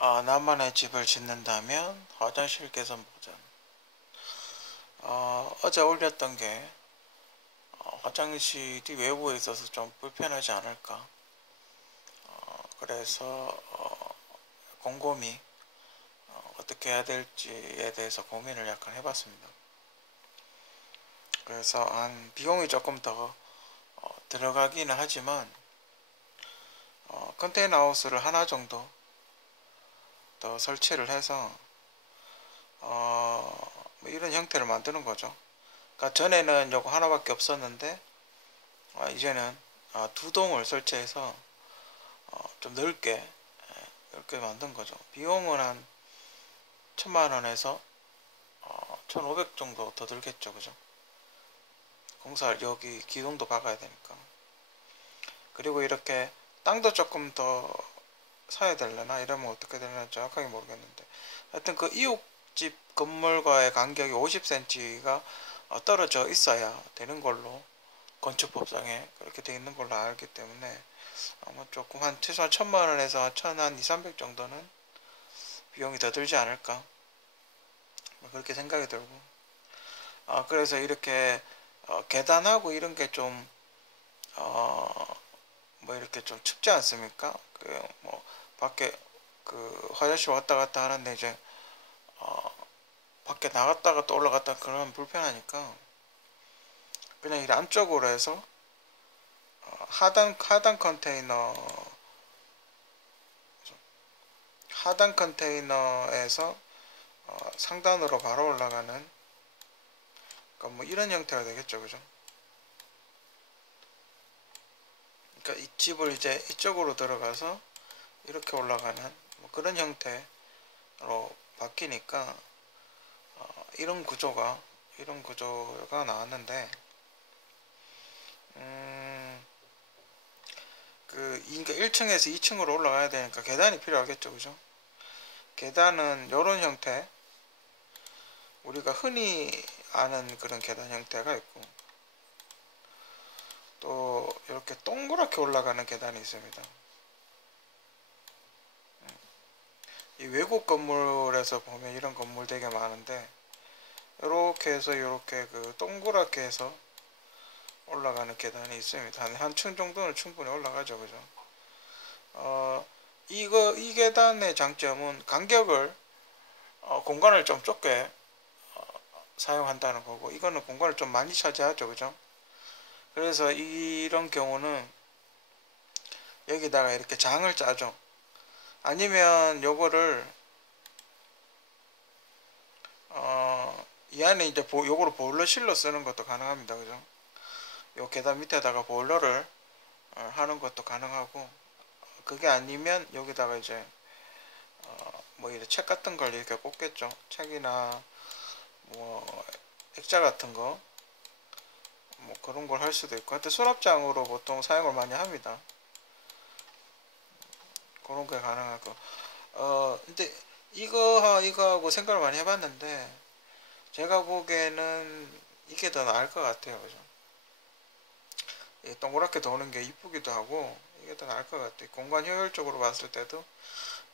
나만의 집을 짓는다면 화장실 개선 버전. 어제 올렸던 게 화장실이 외부에 있어서 좀 불편하지 않을까. 그래서 곰곰이 어떻게 해야 될지에 대해서 고민을 약간 해봤습니다. 그래서 비용이 조금 더 들어가기는 하지만 컨테이너 하우스를 하나 정도 더 설치를 해서 뭐 이런 형태를 만드는 거죠. 그러니까 전에는 요거 하나밖에 없었는데 이제는 두 동을 설치해서 좀 넓게 만든 거죠. 비용은 한 1000만원에서 1500 정도 더 들겠죠. 그죠? 공사를 여기 기둥도 박아야 되니까. 그리고 이렇게 땅도 조금 더 사야 되려나 이러면 어떻게 되나 정확하게 모르겠는데, 하여튼 그 이웃집 건물과의 간격이 50cm가 떨어져 있어야 되는 걸로 건축법상에 그렇게 되어 있는 걸로 알기 때문에 아마 조금 한 최소한 1000만원에서 한 2, 300 정도는 비용이 더 들지 않을까, 뭐 그렇게 생각이 들고. 그래서 이렇게 계단하고 이런 게 좀 뭐 이렇게 좀 춥지 않습니까? 그 뭐 밖에 그 화장실 왔다 갔다 하는데 이제 밖에 나갔다가 또 올라갔다 그러면 불편하니까 그냥 이 안쪽으로 해서 하단 컨테이너에서 상단으로 바로 올라가는, 그러니까 뭐 이런 형태가 되겠죠. 그죠? 그러니까 이 집을 이제 이쪽으로 들어가서 이렇게 올라가는 뭐 그런 형태로 바뀌니까 이런 구조가 나왔는데, 그러니까 1층에서 2층으로 올라가야 되니까 계단이 필요하겠죠. 그죠? 계단은 이런 형태, 우리가 흔히 아는 그런 계단 형태가 있고, 또 이렇게 동그랗게 올라가는 계단이 있습니다. 이 외국 건물에서 보면 이런 건물 되게 많은데, 이렇게 해서 이렇게 그 동그랗게 해서 올라가는 계단이 있습니다. 한 층 정도는 충분히 올라가죠. 그죠? 이 계단의 장점은 간격을 공간을 좀 좁게 사용한다는 거고, 이거는 공간을 좀 많이 차지하죠. 그죠? 그래서 이런 경우는 여기다가 이렇게 장을 짜죠. 아니면 요거를 이 안에 이제 요거를 보일러실로 쓰는 것도 가능합니다. 그죠? 요 계단 밑에다가 보일러를 하는 것도 가능하고, 그게 아니면 여기다가 이제 뭐 이렇게 책 같은 걸 이렇게 꽂겠죠. 책이나 뭐 액자 같은 거, 뭐 그런 걸 할 수도 있고, 하여튼 수납장으로 보통 사용을 많이 합니다. 그런 게 가능하고. 근데 이거하고 생각을 많이 해봤는데, 제가 보기에는 이게 더 나을 것 같아요. 그죠? 이 동그랗게 도는 게 이쁘기도 하고, 이게 더 나을 것 같아요. 공간 효율적으로 봤을 때도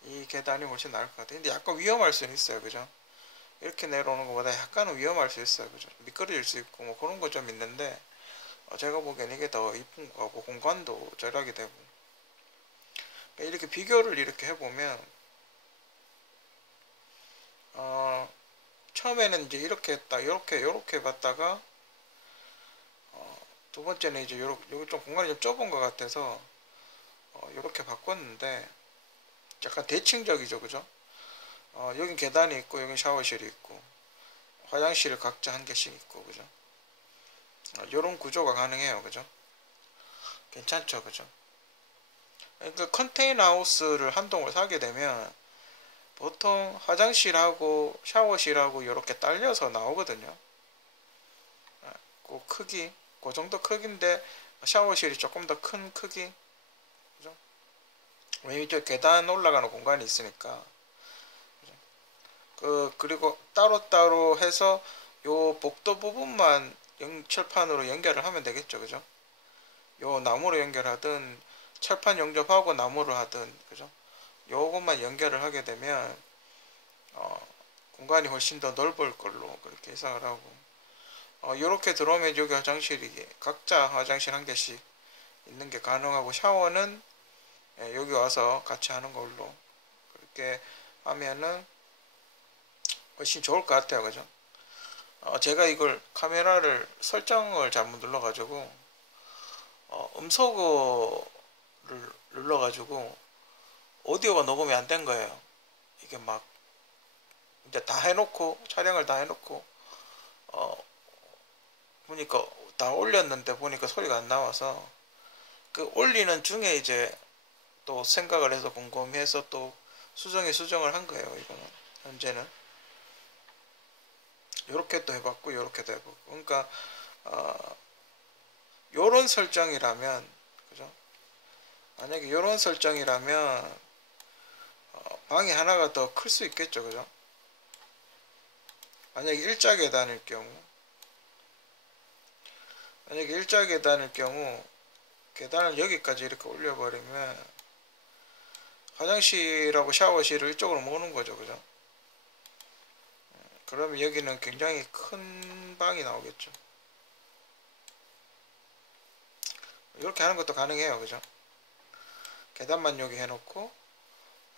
이 계단이 훨씬 나을 것 같아요. 근데 약간 위험할 수는 있어요. 그죠? 이렇게 내려오는 것보다 약간은 위험할 수 있어요. 그죠? 미끄러질 수 있고, 뭐 그런 거 좀 있는데, 제가 보기엔 이게 더 이쁜 거 같고, 공간도 절약이 되고. 이렇게 비교를 이렇게 해보면, 처음에는 이제 이렇게 했다, 요렇게 봤다가, 두 번째는 이제 여기 좀 공간이 좀 좁은 것 같아서, 요렇게 바꿨는데, 약간 대칭적이죠. 그죠? 여긴 계단이 있고, 여긴 샤워실이 있고, 화장실 각자 한 개씩 있고, 그죠? 요런 구조가 가능해요. 그죠? 괜찮죠. 그죠? 그러니까 컨테이너 하우스를 한 동을 사게 되면 보통 화장실하고 샤워실하고 이렇게 딸려서 나오거든요. 그 크기, 그 정도 크기인데 샤워실이 조금 더 큰 크기. 그죠? 왜냐면 저 계단 올라가는 공간이 있으니까. 그리고 따로따로 해서 요 복도 부분만 철판으로 연결을 하면 되겠죠. 그죠? 요 나무로 연결하든 철판 용접하고 나무로 하든, 그죠? 요것만 연결을 하게 되면 공간이 훨씬 더 넓을 걸로 그렇게 예상을 하고, 요렇게 들어오면 여기 화장실이 각자 화장실 한 개씩 있는 게 가능하고, 샤워는 여기 와서 같이 하는 걸로 그렇게 하면은 훨씬 좋을 것 같아요. 그죠? 제가 이걸 카메라를 설정을 잘못 눌러가지고 음소거를 눌러가지고 오디오가 녹음이 안 된 거예요. 이게 막 이제 다 해놓고 촬영을 다 해놓고 보니까 다 올렸는데 보니까 소리가 안 나와서, 그 올리는 중에 이제 또 생각을 해서 곰곰이해서 또 수정을 한 거예요. 이거는 현재는 요렇게 또 해봤고 요렇게도 해봤고, 그러니까 요런 설정이라면, 그죠? 만약에 요런 설정이라면 방이 하나가 더 클 수 있겠죠. 그죠? 만약에 일자 계단일 경우, 계단을 여기까지 이렇게 올려버리면 화장실하고 샤워실을 이쪽으로 모는 거죠. 그죠? 그러면 여기는 굉장히 큰 방이 나오겠죠. 이렇게 하는 것도 가능해요. 그죠? 계단만 여기 해놓고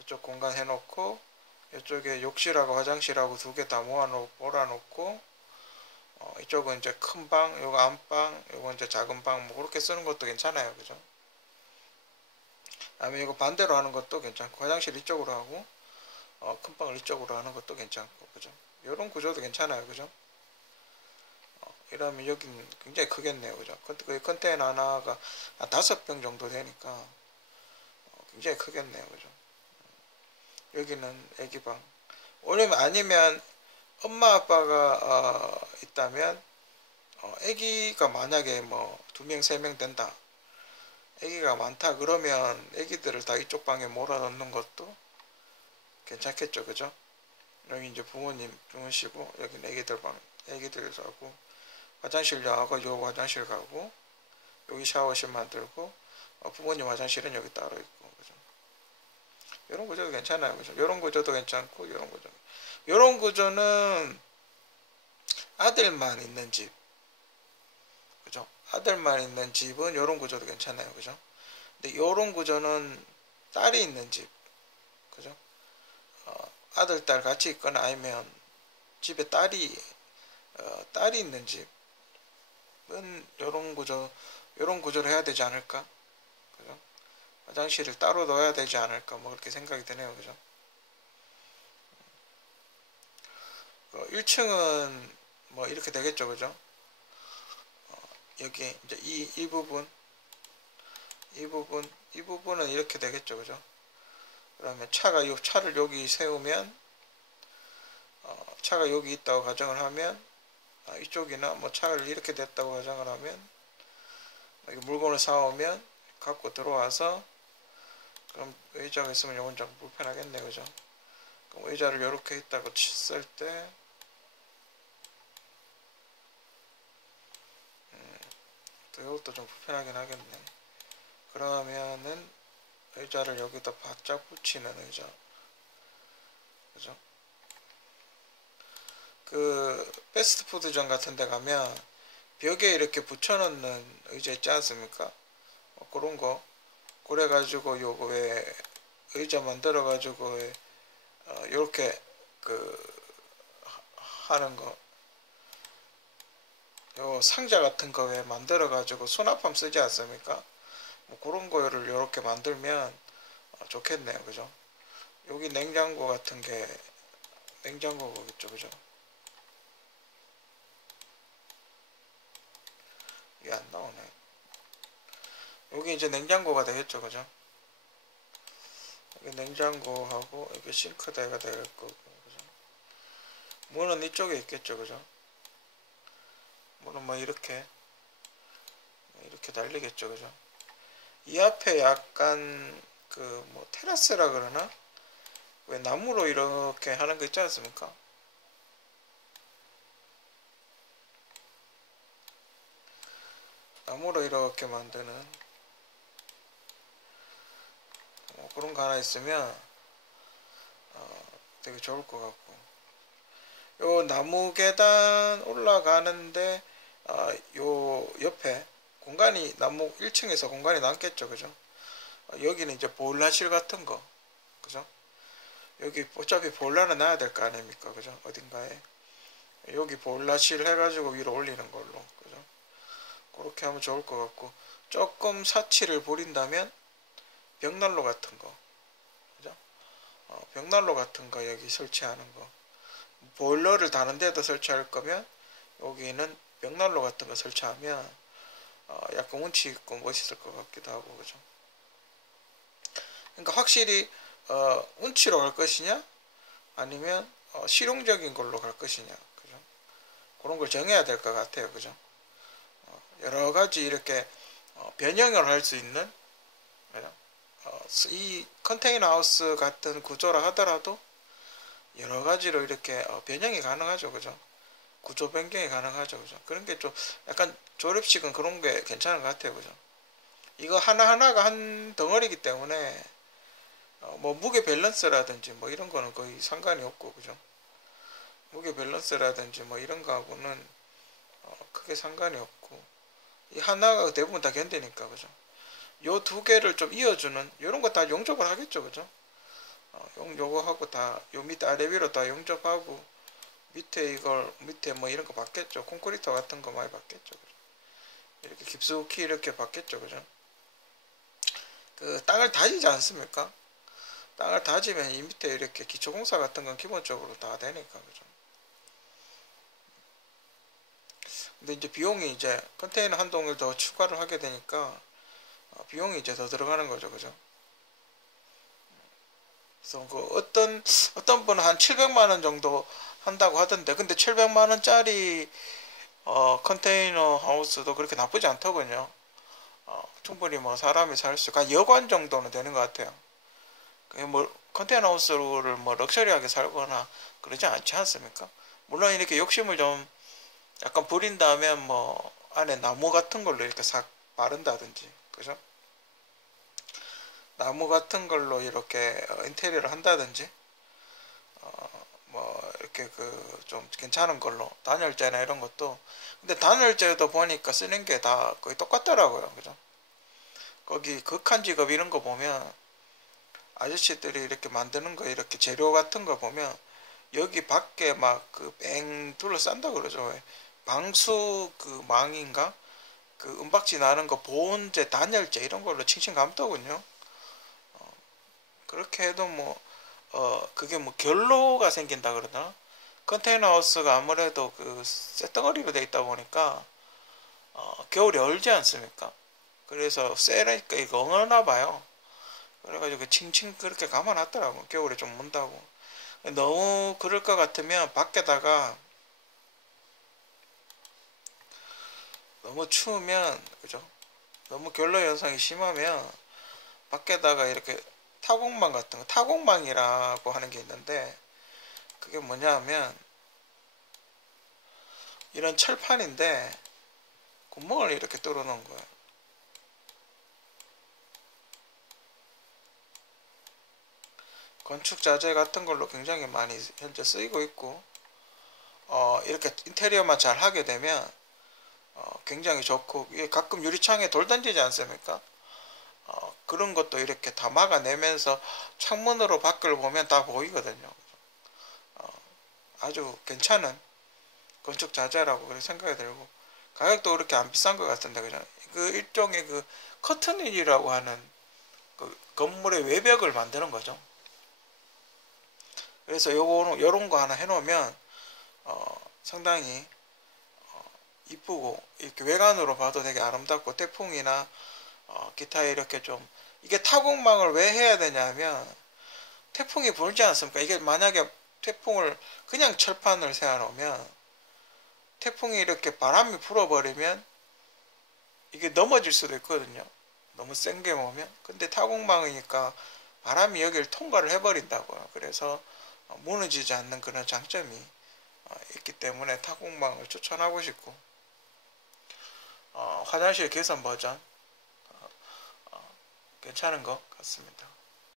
이쪽 공간 해놓고 이쪽에 욕실하고 화장실하고 두 개 다 몰아놓고 이쪽은 이제 큰 방, 요거 안방, 요거 이제 작은 방, 뭐 그렇게 쓰는 것도 괜찮아요. 그죠? 다음에 이거 반대로 하는 것도 괜찮고, 화장실 이쪽으로 하고 큰 방을 이쪽으로 하는 것도 괜찮고, 그죠? 요런 구조도 괜찮아요. 그죠? 이러면 여기는 굉장히 크겠네요. 그죠? 그 컨테이너 하나가 한 5평 정도 되니까 굉장히 크겠네요. 그죠? 여기는 애기방. 왜냐면 아니면 엄마 아빠가 있다면 애기가 만약에 뭐 2명 3명 된다, 애기가 많다 그러면 애기들을 다 이쪽 방에 몰아넣는 것도 괜찮겠죠. 그죠? 여기 이제 부모님 주무시고 여기는 애기들 자고, 화장실 나가고 요 화장실 가고 여기 샤워실 만들고 부모님 화장실은 여기 따로 있고, 그죠? 이런 구조도 괜찮아요. 그죠? 이런 구조도 괜찮고, 이런 구조는 아들만 있는 집, 그죠? 아들만 있는 집은 이런 구조도 괜찮아요. 그죠? 근데 이런 구조는 딸이 있는 집, 그죠? 아들 딸 같이 있거나 아니면 집에 딸이 있는 집은 이런 구조를 해야 되지 않을까? 그죠? 화장실을 따로 넣어야 되지 않을까? 뭐 그렇게 생각이 드네요. 그죠? 1층은 뭐 이렇게 되겠죠. 그죠? 여기 이제 이 부분은 이렇게 되겠죠. 그죠? 그러면 차를 여기 세우면 차가 여기 있다고 가정을 하면 이쪽이나 뭐 차를 이렇게 됐다고 가정을 하면 물건을 사오면 갖고 들어와서, 그럼 의자가 있으면 이건 좀 불편하겠네. 그죠? 그럼 의자를 이렇게 있다고 쳤을 때 또 이것도 좀 불편하긴 하겠네. 그러면은 의자를 여기다 바짝 붙이는 의자, 그죠? 그 패스트푸드점 같은 데 가면 벽에 이렇게 붙여놓는 의자 있지 않습니까? 그런 거, 그래가지고 요거 왜 의자 만들어가지고 요렇게 그 하는 거, 요 상자 같은 거 왜 만들어가지고 수납함 쓰지 않습니까? 뭐 그런 거를 요렇게 만들면 좋겠네요. 그죠? 여기 냉장고 같은 게 냉장고겠죠. 그죠? 이게 안 나오네. 여기 이제 냉장고가 되겠죠. 그죠? 여기 냉장고하고 이게 싱크대가 될 거고, 그죠? 문은 이쪽에 있겠죠. 그죠? 문은 뭐 이렇게 달리겠죠. 그죠? 이 앞에 약간 그 뭐 테라스라 그러나? 왜 나무로 이렇게 하는 거 있지 않습니까? 나무로 이렇게 만드는 그런 거 하나 있으면 되게 좋을 것 같고, 요 나무 계단 올라가는데 요 옆에 공간이 나무 1층에서 공간이 남겠죠, 그죠? 여기는 이제 보일러실 같은 거, 그죠? 여기 어차피 보일러는 놔야 될 거 아닙니까, 그죠? 어딘가에 여기 보일러실 해가지고 위로 올리는 걸로, 그죠? 그렇게 하면 좋을 것 같고, 조금 사치를 부린다면 벽난로 같은 거, 그죠? 벽난로 같은 거 여기 설치하는 거, 보일러를 다른 데도 설치할 거면 여기는 벽난로 같은 거 설치하면 약간 운치 있고 멋있을 것 같기도 하고, 그죠? 그러니까 확실히 운치로 갈 것이냐 아니면 실용적인 걸로 갈 것이냐, 그죠? 그런 걸 정해야 될 것 같아요, 그죠? 여러 가지 이렇게 변형을 할 수 있는, 그죠? 이 컨테이너 하우스 같은 구조라 하더라도 여러 가지로 이렇게 변형이 가능하죠, 그죠? 구조 변경이 가능하죠, 그죠? 그런 게 좀 약간 조립식은 그런 게 괜찮은 것 같아요, 그죠? 이거 하나하나가 한 덩어리이기 때문에 뭐 무게 밸런스라든지 뭐 이런 거는 거의 상관이 없고, 그죠? 무게 밸런스라든지 뭐 이런 거하고는 크게 상관이 없고, 이 하나가 대부분 다 견디니까, 그죠? 요 두 개를 좀 이어주는 이런 거 다 용접을 하겠죠, 그죠? 요거 하고 다 요 밑에 아래 위로 다 용접하고, 밑에 이걸 밑에 뭐 이런 거 받겠죠. 콘크리트 같은 거 많이 받겠죠, 그죠? 이렇게 깊숙이 이렇게 받겠죠, 그죠? 그 땅을 다지지 않습니까? 땅을 다지면 이 밑에 이렇게 기초공사 같은 건 기본적으로 다 되니까, 그죠? 근데 이제 비용이 이제 컨테이너 한 동을 더 추가를 하게 되니까 비용이 이제 더 들어가는 거죠, 그죠? 그래서 그 어떤 분은 한 700만 원 정도 한다고 하던데, 근데 700만 원짜리 컨테이너 하우스도 그렇게 나쁘지 않더군요. 충분히 뭐 사람이 살 수, 한 여관 정도는 되는 것 같아요. 뭐 컨테이너 하우스를 뭐 럭셔리하게 살거나 그러지 않지 않습니까? 물론 이렇게 욕심을 좀 약간 부린다면 뭐 안에 나무 같은 걸로 이렇게 싹 바른다든지, 그죠? 나무 같은 걸로 이렇게 인테리어를 한다든지, 뭐 이렇게 그 좀 괜찮은 걸로 단열재나 이런 것도, 근데 단열재도 보니까 쓰는 게 다 거의 똑같더라고요, 그죠? 거기 극한 직업 이런 거 보면 아저씨들이 이렇게 만드는 거, 이렇게 재료 같은 거 보면 여기 밖에 막 그 뺑 둘러싼다 그러죠. 방수 그 망인가 그 은박지 나는 거 보온재 단열재 이런 걸로 칭칭 감더군요. 그렇게 해도 뭐 그게 뭐 결로가 생긴다 그러나, 컨테이너 하우스가 아무래도 그 쇳덩어리로 돼 있다 보니까 겨울에 얼지 않습니까? 그래서 쎄라니까 이거 엉하나 봐요. 그래가지고 칭칭 그렇게 감아놨더라고, 겨울에 좀 문다고. 너무 그럴 것 같으면 밖에다가, 너무 추우면, 그죠? 너무 결로 현상이 심하면 밖에다가 이렇게 타공망 같은 거, 타공망이라고 하는 게 있는데, 그게 뭐냐 하면 이런 철판인데 구멍을 이렇게 뚫어 놓은 거예요. 건축 자재 같은 걸로 굉장히 많이 현재 쓰이고 있고, 이렇게 인테리어만 잘 하게 되면 굉장히 좋고, 이게 가끔 유리창에 돌 던지지 않습니까? 그런 것도 이렇게 다 막아내면서 창문으로 밖을 보면 다 보이거든요. 아주 괜찮은 건축 자재라고 그렇게 생각이 들고, 가격도 그렇게 안 비싼 것 같은데, 그죠? 그 일종의 그 커튼이라고 하는 그 건물의 외벽을 만드는 거죠. 그래서 요런 거 하나 해놓으면 상당히 이쁘고, 이렇게 외관으로 봐도 되게 아름답고, 태풍이나 기타 이렇게 좀, 이게 타공망을 왜 해야 되냐면 태풍이 불지 않습니까? 이게 만약에 태풍을 그냥 철판을 세워놓으면 태풍이 이렇게 바람이 불어버리면 이게 넘어질 수도 있거든요. 너무 센 게 오면. 근데 타공망이니까 바람이 여기를 통과를 해버린다고요. 그래서 무너지지 않는 그런 장점이 있기 때문에 타공망을 추천하고 싶고, 화장실 개선 버전 괜찮은 것 같습니다.